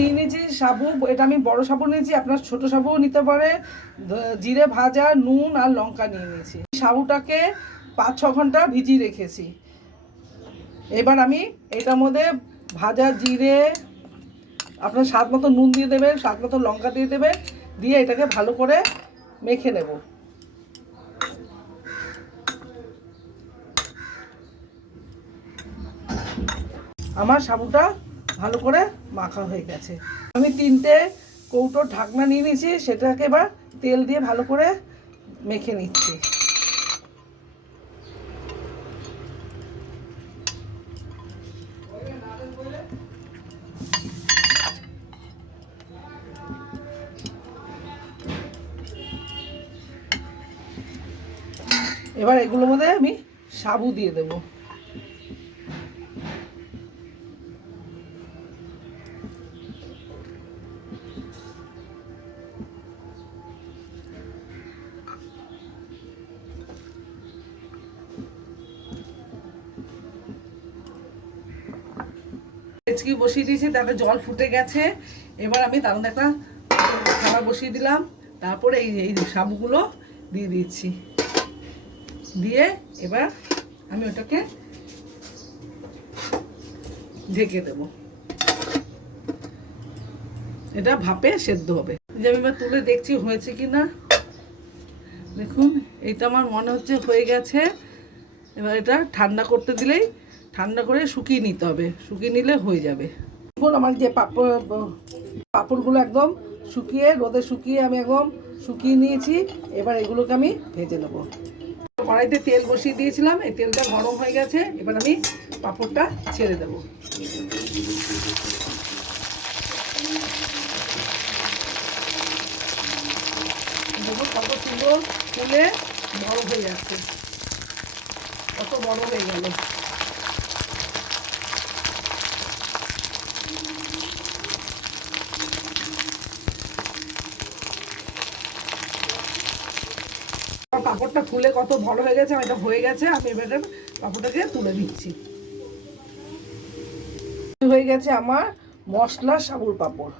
নিয়ে নিয়েছি সাবু, এটা আমি বড় সাবু নিয়েছি, আপনার ছোট সাবুও নিতে পারে। জিরে ভাজা, নুন আর লঙ্কা নিয়ে নিয়েছি। সাবুটাকে 5-6 ঘন্টা ভিজিয়ে রেখেছি। এবার আমি এটার মধ্যে ভাজা জিরে, আপনার স্বাদ মতো নুন দিয়ে দেবেন, স্বাদ মতো লঙ্কা দিয়ে দেবেন, দিয়ে এটাকে ভালো করে মেখে নেব। আমার সাবুটা ভালো করে মাখা হয়ে গেছে। আমি 3টে কৌটোর ঢাকনা নিয়ে নিয়েছি, সেটাকে এবার তেল দিয়ে ভালো করে মেখে নিচ্ছি। এবার এগুলোর মধ্যে আমি সাবু দিয়ে দেবো। ডেচকি বসিয়ে দিয়েছি, তাতে জল ফুটে গেছে। এবার আমি তার মধ্যে একটা থালা বসিয়ে দিলাম, তারপরে এই সাবুগুলো দিয়ে দিচ্ছি। দিয়ে এবার আমি ওটাকে ঢেকে দেব। এটা ভাপে সেদ্ধ হবে। যে আমি এবার তুলে দেখছি হয়েছে কি না। দেখুন, এটা আমার মনে হচ্ছে হয়ে গেছে। এবার এটা ঠান্ডা করতে দিলেই, ঠান্ডা করে শুকিয়ে নিতে হবে, শুকিয়ে নিলে হয়ে যাবে। দেখুন আমার যে পাঁপড়গুলো একদম শুকিয়ে, রোদে শুকিয়ে আমি একদম শুকিয়ে নিয়েছি। এবার এগুলোকে আমি ভেজে নেব। কড়াইতে তেল বসিয়ে দিয়েছিলাম, এই তেলটা গরম হয়ে গেছে। এবার আমি পাঁপড়টা ছেড়ে দেব। দেখুন কত সুন্দর ফুলে বড় হয়ে যাচ্ছে, কত বড় হয়ে গেল। পাঁপড়টা ফুলে কত বড় হয়ে গেছে, এটা হয়ে গেছে। আমি এবার পাঁপড়টাকে তুলে দিচ্ছি। হয়ে গেছে আমার মশলা সাবুর পাঁপড়।